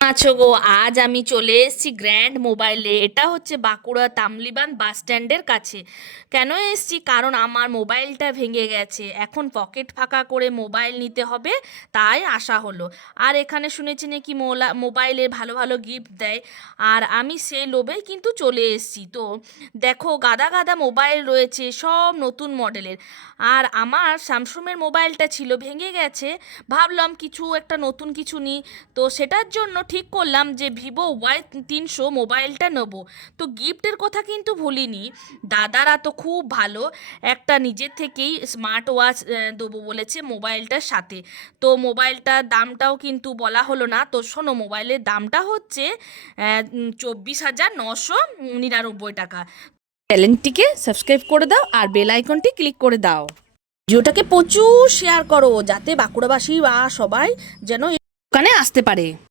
আছো গো? আজ আমি চলে এসেছি গ্র্যান্ড মোবাইলে। এটা হচ্ছে বাঁকুড়া তামলিবান বাস স্ট্যান্ডের কাছে। কেন এসেছি? কারণ আমার মোবাইলটা ভেঙে গেছে, এখন পকেট ফাঁকা করে মোবাইল নিতে হবে, তাই আসা হলো। আর এখানে শুনেছি নাকি মোবাইলে ভালো ভালো গিফট দেয়, আর আমি সেই লোভেই কিন্তু চলে এসেছি। তো দেখো, গাদা গাদা মোবাইল রয়েছে, সব নতুন মডেলের। আর আমার স্যামসুংয়ের মোবাইলটা ছিল, ভেঙে গেছে। ভাবলাম কিছু একটা নতুন কিছু নিই, তো সেটার জন্য ঠিক করলাম যে Vivo Y 300 মোবাইলটা নেব। তো গিফটের কথা কিন্তু ভুলিনি, দাদারা তো খুব ভালো, একটা নিজের থেকেই স্মার্ট ওয়াচ দেবো বলেছে মোবাইলটার সাথে। তো মোবাইলটার দামটাও কিন্তু বলা হলো না, তো শোনো, মোবাইলের দামটা হচ্ছে 24,999 টাকা। চ্যানেলটিকে সাবস্ক্রাইব করে দাও আর বেল আইকনটি ক্লিক করে দাও। ভিডিওটাকে প্রচুর শেয়ার করো, যাতে বাঁকুড়াবাসী বা সবাই যেন এখানে আসতে পারে।